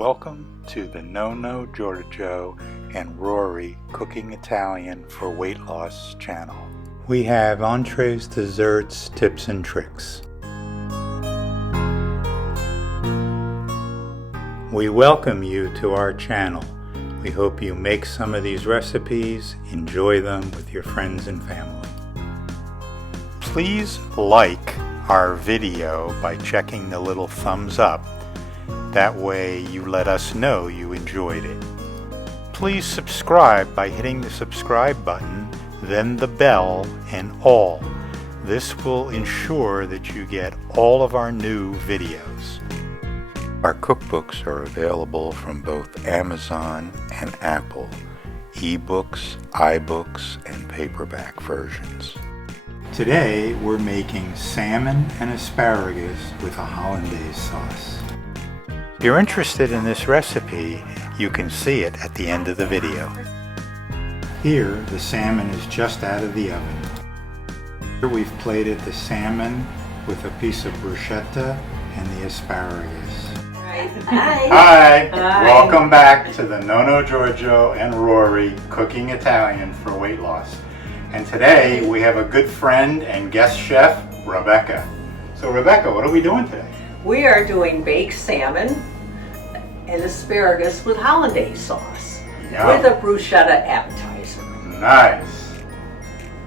Welcome to the Nonno Giorgio and Rory Cooking Italian for Weight Loss channel. We have entrees, desserts, tips, and tricks. We welcome you to our channel. We hope you make some of these recipes, enjoy them with your friends and family. Please like our video by checking the little thumbs up. That way you let us know you enjoyed it. Please subscribe by hitting the subscribe button, then the bell, and all. This will ensure that you get all of our new videos. Our cookbooks are available from both Amazon and Apple, ebooks, iBooks, and paperback versions. Today we're making salmon and asparagus with a Hollandaise sauce. If you're interested in this recipe, you can see it at the end of the video. Here, the salmon is just out of the oven. Here we've plated the salmon with a piece of bruschetta and the asparagus. Hi. Hi! Welcome back to the Nonno Giorgio and Rory Cooking Italian for Weight Loss. And today we have a good friend and guest chef, Rebecca. So Rebecca, what are we doing today? We are doing baked salmon and asparagus with Hollandaise sauce. Yum. With a bruschetta appetizer. Nice.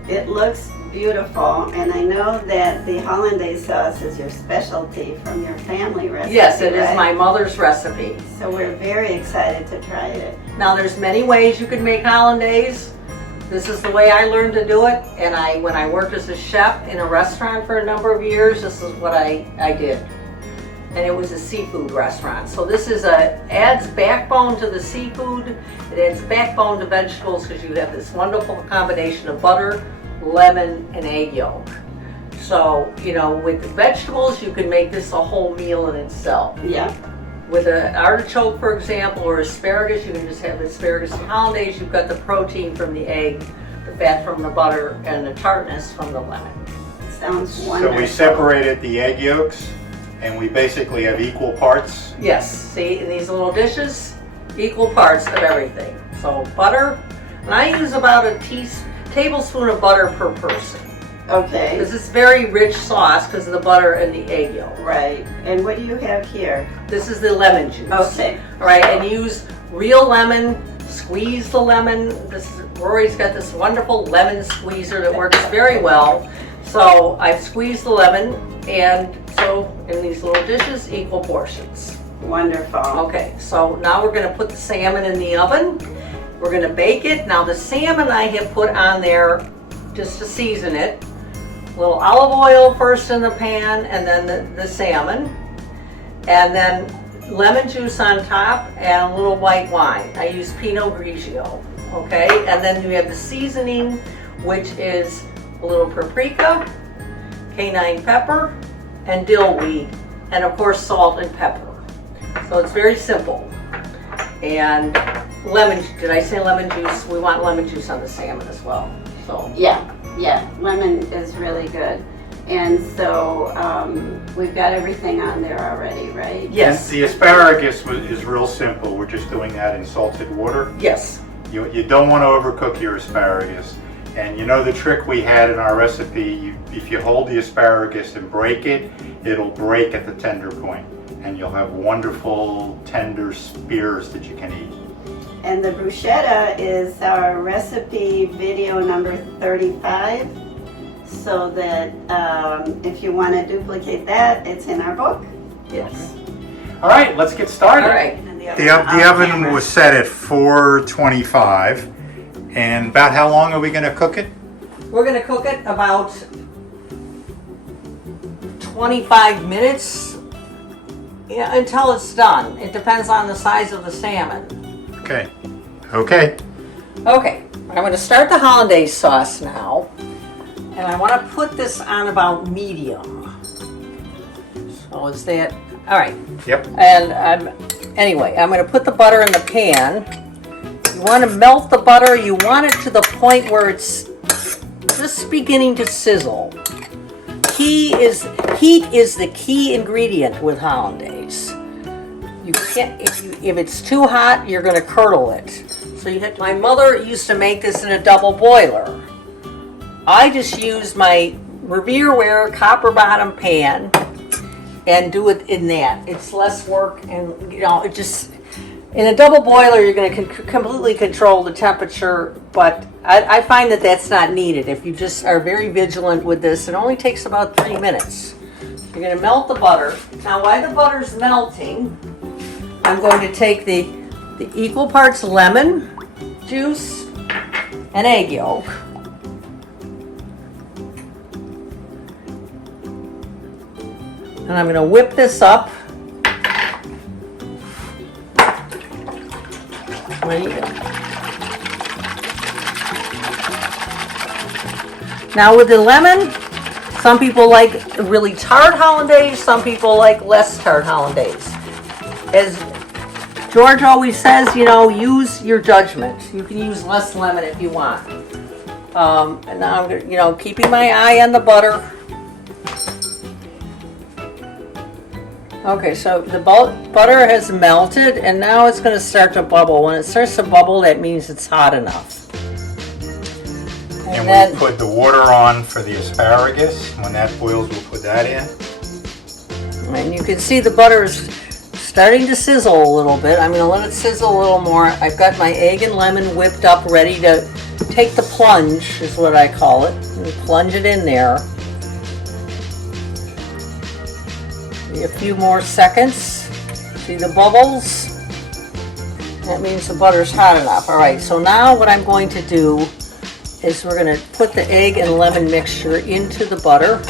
It looks beautiful, and I know that the Hollandaise sauce is your specialty from your family recipe. Yes, it is right? my mother's recipe. So we're very excited to try it. Now there's many ways you can make Hollandaise. This is the way I learned to do it, and when I worked as a chef in a restaurant for a number of years, this is what I did. And it was a seafood restaurant. So this adds backbone to the seafood, it adds backbone to vegetables because you have this wonderful combination of butter, lemon, and egg yolk. So, with the vegetables, you can make this a whole meal in itself. Yeah. With an artichoke, for example, or asparagus, you can just have asparagus and hollandaise. You've got the protein from the egg, the fat from the butter, and the tartness from the lemon. Sounds wonderful. So we separated the egg yolks and we basically have equal parts. Yes, see, in these little dishes, equal parts of everything. So butter, and I use about a tablespoon of butter per person. Okay. Because it's very rich sauce because of the butter and the egg yolk. Right. And what do you have here? This is the lemon juice. Okay. All right, and use real lemon, squeeze the lemon. Rory's got this wonderful lemon squeezer that works very well. So I've squeezed the lemon, and so in these little dishes, equal portions. Wonderful. Okay, so now we're going to put the salmon in the oven. We're going to bake it. Now the salmon I have put on there just to season it. A little olive oil first in the pan, and then the salmon. And then lemon juice on top and a little white wine. I use Pinot Grigio, okay? And then you have the seasoning, which is a little paprika, Cayenne Pepper, and dill weed, and of course salt and pepper. So it's very simple. And lemon, did I say lemon juice? We want lemon juice on the salmon as well. So Yeah, lemon is really good. And so we've got everything on there already, right? yes. And the asparagus is real simple. We're just doing that in salted water. Yes. You don't want to overcook your asparagus. And you know the trick we had in our recipe, if you hold the asparagus and break it, it'll break at the tender point. And you'll have wonderful tender spears that you can eat. And the bruschetta is our recipe video number 35. So that if you want to duplicate that, it's in our book. Yes. All right, let's get started. All right. The oven was set at 425. And about how long are we going to cook it? We're going to cook it about 25 minutes until it's done. It depends on the size of the salmon. Okay. Okay, I'm going to start the hollandaise sauce now. And I want to put this on about medium. So is that, all right. Yep. And anyway, I'm going to put the butter in the pan. You want to melt the butter. You want it to the point where it's just beginning to sizzle. Heat is the key ingredient with hollandaise. You can't, if it's too hot, you're going to curdle it. So you have to, my mother used to make this in a double boiler. I just use my Revereware copper bottom pan and do it in that. It's less work, and you know, it just, in a double boiler you're going to completely control the temperature, but I find that that's not needed. If you just are very vigilant with this, it only takes about 3 minutes. You're going to melt the butter. Now while the butter's melting, I'm going to take the equal parts lemon juice and egg yolk. And I'm going to whip this up. Now with the lemon, some people like really tart hollandaise, some people like less tart hollandaise. As George always says, you know, use your judgment. You can use less lemon if you want. And now I'm gonna, you know, keeping my eye on the butter. Okay, so the butter has melted, and now it's going to start to bubble. When it starts to bubble, that means it's hot enough. And then we put the water on for the asparagus. When that boils, we'll put that in. And you can see the butter is starting to sizzle a little bit. I'm going to let it sizzle a little more. I've got my egg and lemon whipped up, ready to take the plunge, is what I call it. And plunge it in there. A few more seconds. See the bubbles? That means the butter's hot enough. All right, so now what I'm going to do is we're going to put the egg and lemon mixture into the butter.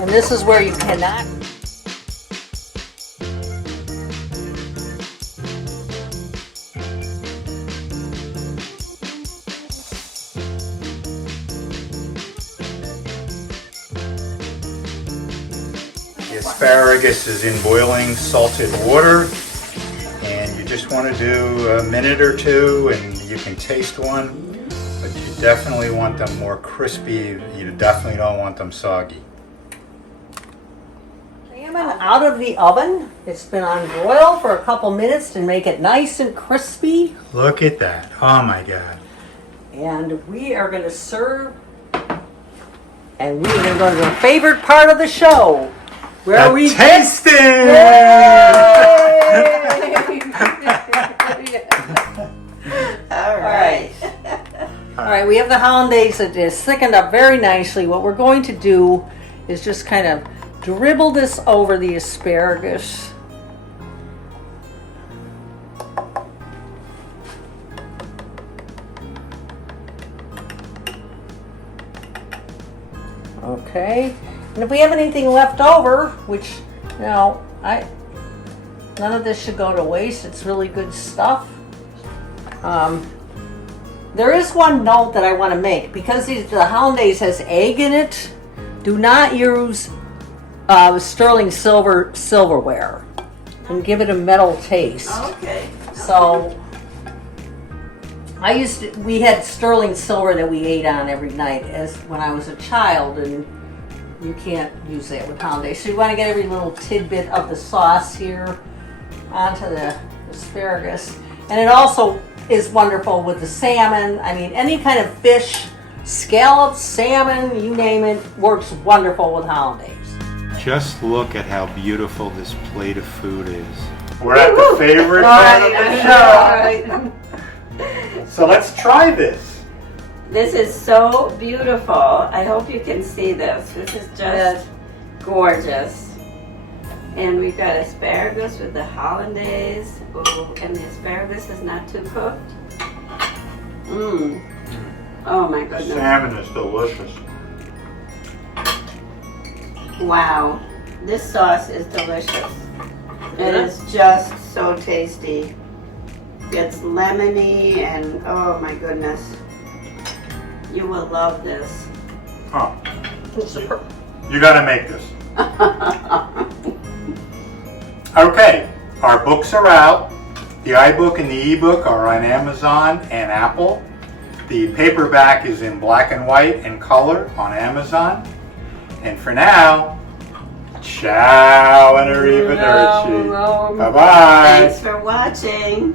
And this is where you cannot. The asparagus is in boiling salted water, and you just want to do a minute or two, and you can taste one. But you definitely want them more crispy. You definitely don't want them soggy. Salmon out of the oven. It's been on broil for a couple minutes to make it nice and crispy. Look at that. Oh my God. And we are going to serve. And we are going to go to the favorite part of the show, where we tasting. All right. All right, we have the hollandaise that is thickened up very nicely. What we're going to do is just kind of dribble this over the asparagus. Okay, and if we have anything left over, which, you know, none of this should go to waste. It's really good stuff. There is one note that I want to make. Because the hollandaise has egg in it, do not use sterling silverware and give it a metal taste. Okay. So we had sterling silver that we ate on every night as when I was a child, and you can't use that with hollandaise. So you want to get every little tidbit of the sauce here onto the asparagus. And it also is wonderful with the salmon. I mean, any kind of fish, scallops, salmon, you name it, works wonderful with hollandaise. Just look at how beautiful this plate of food is. We're at the favorite part of the show. So let's try this. This is so beautiful. I hope you can see this. This is just gorgeous. And we've got asparagus with the hollandaise. Ooh, and the asparagus is not too cooked. Mmm. Oh my goodness. The salmon is delicious. Wow. This sauce is delicious. It is just so tasty. It's lemony and oh my goodness. You will love this. Oh. You gotta make this. Okay, our books are out. The iBook and the ebook are on Amazon and Apple. The paperback is in black and white and color on Amazon. And for now, Ciao and arrivederci. Bye-bye. Thanks for watching.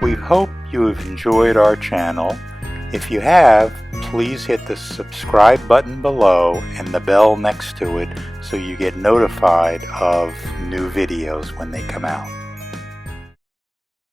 We hope you have enjoyed our channel. If you have, please hit the subscribe button below and the bell next to it so you get notified of new videos when they come out.